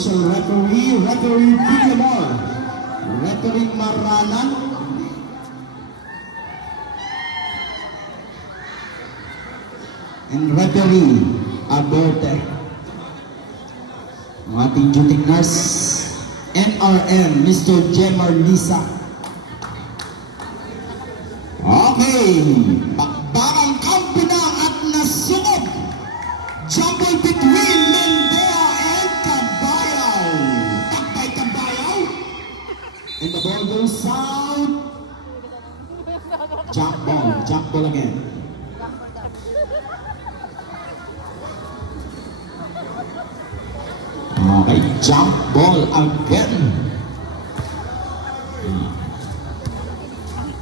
Official referee, referee Villamor, referee Maranan, and referee Aberte. Ang ating duty nurse, NRM, Mr. Jemar Lisa. Okay, bakbakang kampi na at nasugod. Jumble between Mendea and Cabayaw. Takbay Cabayaw. And the ball goes out. Jump ball again. Okay, jump ball again.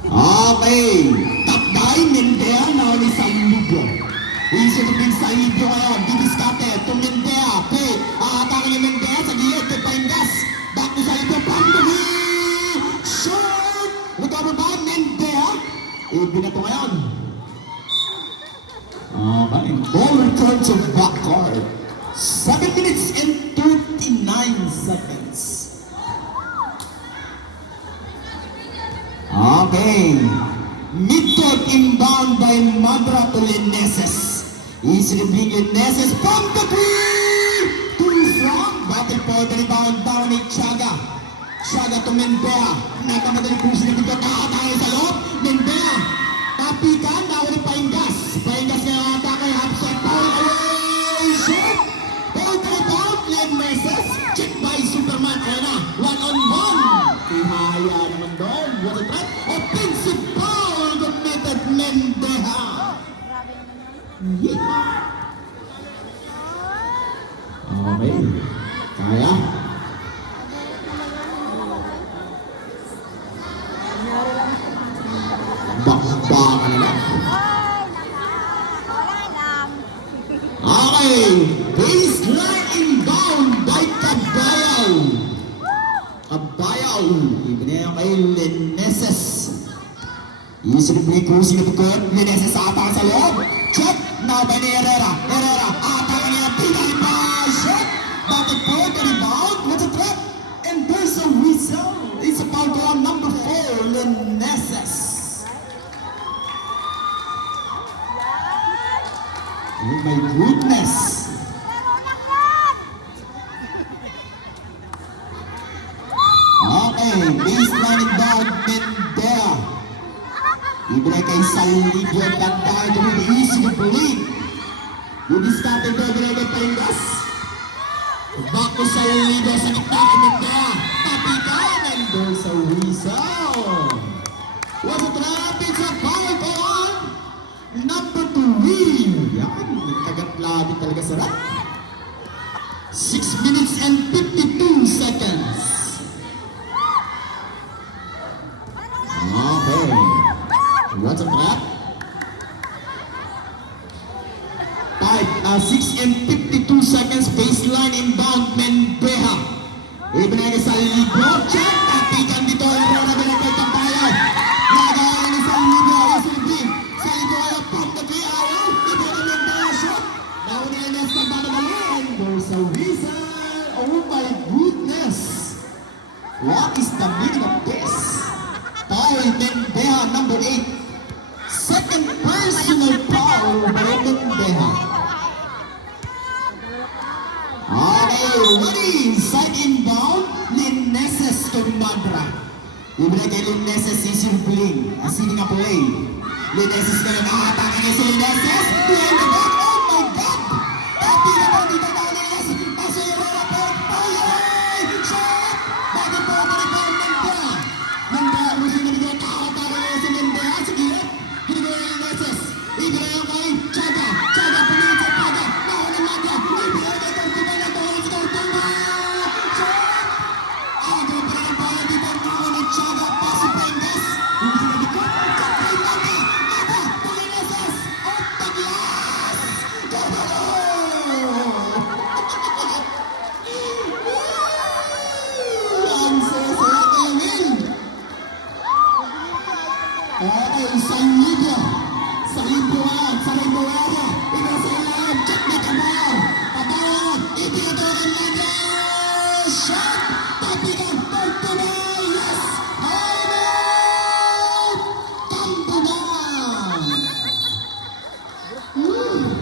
Okay, takbay Mendea na ulit sa libyo. Isipin sa libyo ngayon, didiskate, tumindea, play, aatakin yung Mendea sa gilid, Paingas, back to sa libyo, Pandogi, short, recover ba, Mendea, ibinato ngayon. Okay, ball return to backcourt, 7 minutes and 39 seconds. Okay, mid-court inbound by Madra to Leneses. Easily bring Leneses from the three. Too strong. Battle for the rebound down ni Chaga. Chaga to Mendea. Nagkamadali push na dito. Nakatayo sa loob. Mendea. Tapikan. Nawa ni Paingas. Paingas ngayon atake. Half set. Foul away. Shot. Ball to rebound. Leneses. Check by Superman. Ayan na. 1-on-1. Ihaya naman doon. What a threat. Offensive foul committed Mendea. Yeah. Okay. Kaya. Bakbaka na lang. Okay. Baseline inbound by Cabayaw. Cabayaw. Ibinaya kay Leneses. Easily play cruising at the court. Leneses sa atang sa loob. Check. Now by ni Herrera. Herrera. Atang niya. Pinay pa. Shot. Battle for the rebound. What's a threat? And there's a whistle. It's a foul to on number 4. Leneses. Oh my goodness. Okay, baseline inbound, Mendea. Ibigay kay Salibyo, Bantay, to be easy to believe. Didiskarte ito, ibigay kay Paingas. Back to Salibyo sa gitna kay Mendea. Tapikan, and there's a whistle. Was a trap, it's a foul on number 3. Yan, nagkagat labi talaga sa rat. 6 minutes and 52 seconds. Okay. What's a trap? 6 and 52 seconds. Baseline inbound Mendea. Ibinay sa libro. Check. Tapikan dito. Aurora Benitez Cabayaw. Nagaya ni sa libro. Isilbing. Sa libro ayaw. Pump the three ayaw. Ibinay na Mendea shot. Nauna yung nest ng babagalan. There's a whistle. Oh my goodness. What is the meaning of this? Foul Mendea, number 8. Second personal foul by Mendea. Okay, ready. Side inbound. Leneses to Madra. Ibigay kay Leneses sisimpling. Asili nga play. Leneses ka na nakatake niya si Leneses. Behind the back.